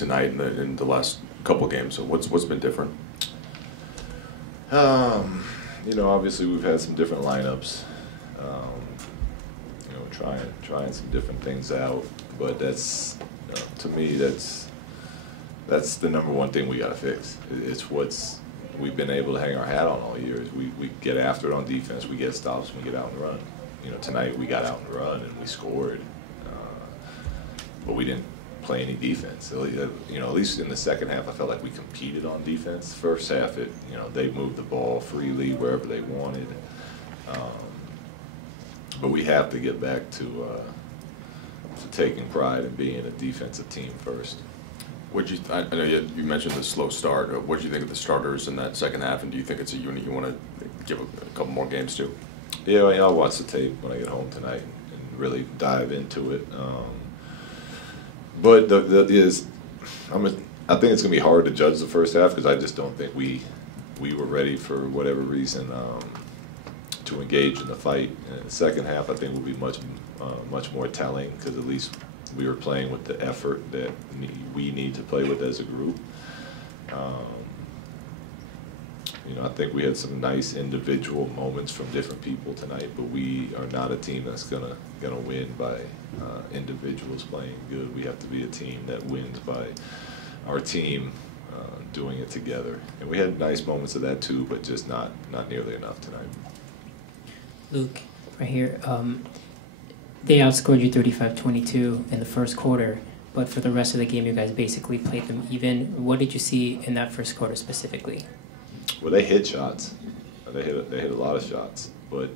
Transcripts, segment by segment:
tonight in the last couple games. So what's been different? Obviously we've had some different lineups. Trying some different things out, but that's to me that's the number one thing we got to fix. It's what's we've been able to hang our hat on all year. Is we get after it on defense, we get stops, we get out and run. Tonight we got out and run and we scored, but we didn't play any defense. So, at least in the second half, I felt like we competed on defense. First half, they moved the ball freely wherever they wanted. But we have to get back to taking pride in being a defensive team first. I know you mentioned the slow start. What did you think of the starters in that second half, and do you think it's a unit you want to give a couple more games to? Yeah, I'll watch the tape when I get home tonight and really dive into it. But I think it's going to be hard to judge the first half because I just don't think we were ready for whatever reason to engage in the fight. And the second half, I think, will be much more telling because at least we were playing with the effort that we need to play with as a group. I think we had some nice individual moments from different people tonight, but we are not a team that's gonna win by individuals playing good. We have to be a team that wins by our team doing it together. And we had nice moments of that too, but just not nearly enough tonight. Luke, right here. They outscored you 35-22 in the first quarter, but for the rest of the game, you guys basically played them even. What did you see in that first quarter specifically? Well, they hit shots. They hit a lot of shots, but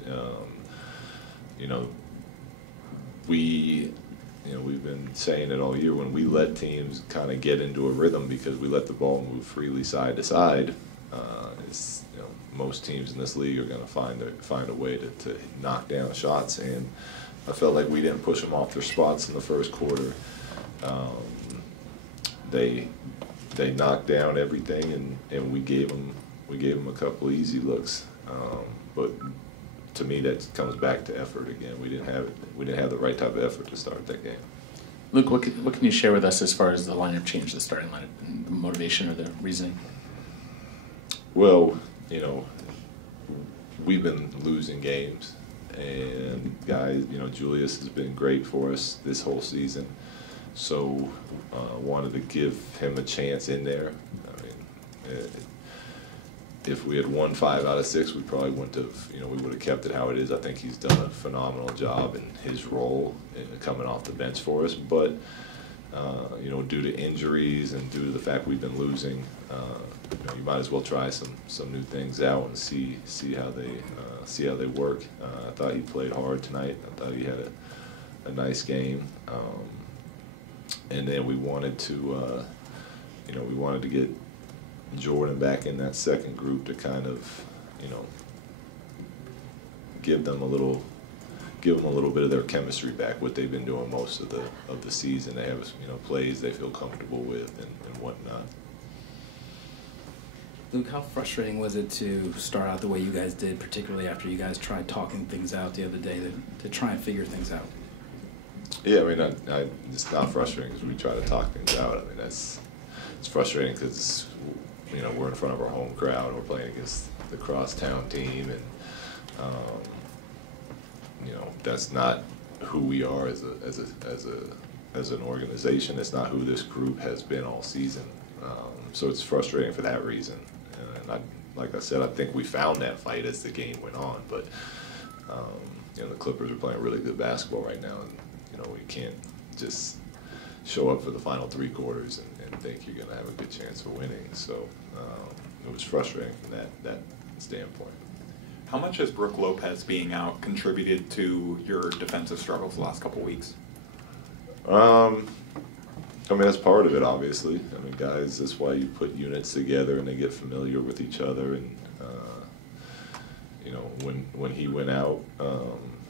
we've been saying it all year. When we let teams kind of get into a rhythm because we let the ball move freely side to side, most teams in this league are going to find a way to knock down shots. And I felt like we didn't push them off their spots in the first quarter. They knocked down everything, and we gave them a couple easy looks. But to me, that comes back to effort again. We didn't have the right type of effort to start that game. Luke, what can you share with us as far as the lineup change, the starting lineup, and the motivation or the reasoning? Well, we've been losing games, and guys, Julius has been great for us this whole season. So wanted to give him a chance in there. I mean, if we had won 5 out of 6, we probably wouldn't have. We would have kept it how it is. I think he's done a phenomenal job in his role coming off the bench for us. But due to injuries and due to the fact we've been losing, you might as well try some new things out and see how they work. I thought he played hard tonight. I thought he had a nice game. And then we wanted to get Jordan back in that second group to kind of, give them a little bit of their chemistry back, what they've been doing most of the season. They have, plays they feel comfortable with and whatnot. Luke, how frustrating was it to start out the way you guys did, particularly after you guys tried talking things out the other day to try and figure things out? Yeah, I mean, it's not frustrating because we try to talk things out. I mean, it's frustrating because we're in front of our home crowd. We're playing against the crosstown team, and that's not who we are as an organization. It's not who this group has been all season. So it's frustrating for that reason. And like I said, I think we found that fight as the game went on. But the Clippers are playing really good basketball right now, and we can't just show up for the final 3 quarters and think you're going to have a good chance of winning. So it was frustrating from that standpoint. How much has Brook Lopez being out contributed to your defensive struggles the last couple weeks? I mean, that's part of it, obviously. I mean, guys, that's why you put units together and they get familiar with each other. And when he went out,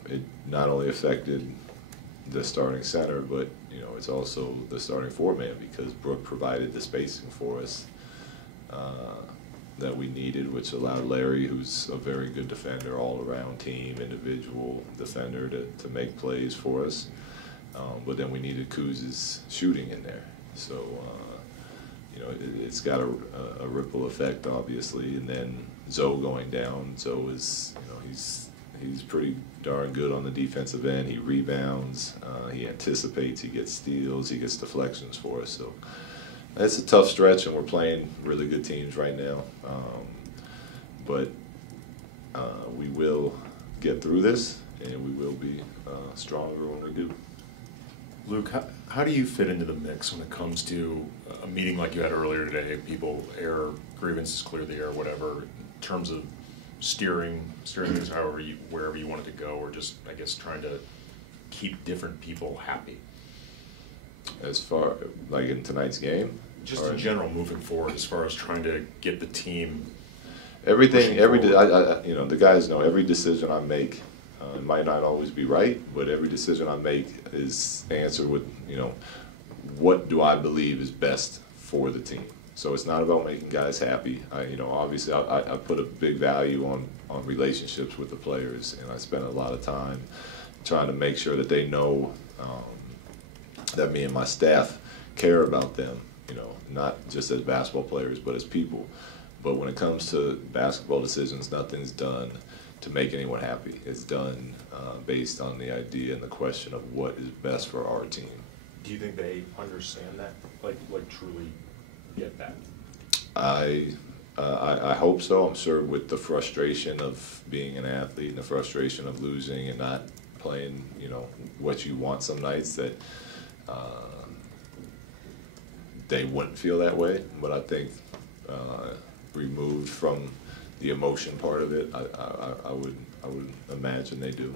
it not only affected the starting center, but it's also the starting 4-man because Brook provided the spacing for us that we needed, which allowed Larry, who's a very good defender, all-around team, individual defender, to make plays for us. But then we needed Kuz's shooting in there. So you know, it's got a ripple effect, obviously. And then Zoe going down. Zoe is, you know, he's pretty darn good on the defensive end. He rebounds, he anticipates, he gets steals, he gets deflections for us. So it's a tough stretch, and we're playing really good teams right now. But we will get through this, and we will be stronger when we do. Luke, how do you fit into the mix when it comes to a meeting like you had earlier today? People air grievances, clear the air, whatever, in terms of steering things wherever you want it to go, or just, I guess, trying to keep different people happy? As far, like in tonight's game? Just in general, moving forward, as far as trying to get the team. Everything, you know, the guys know every decision I make might not always be right, but every decision I make is answered with, you know, what do I believe is best for the team. So it's not about making guys happy. You know, obviously I put a big value on relationships with the players, and I spend a lot of time trying to make sure that they know that me and my staff care about them, you know, not just as basketball players, but as people. But when it comes to basketball decisions, nothing's done to make anyone happy. It's done based on the idea and the question of what is best for our team. Do you think they understand that, like truly get that? I hope so. I'm sure with the frustration of being an athlete and the frustration of losing and not playing, you know, what you want some nights, that they wouldn't feel that way. But I think removed from the emotion part of it, I would imagine they do.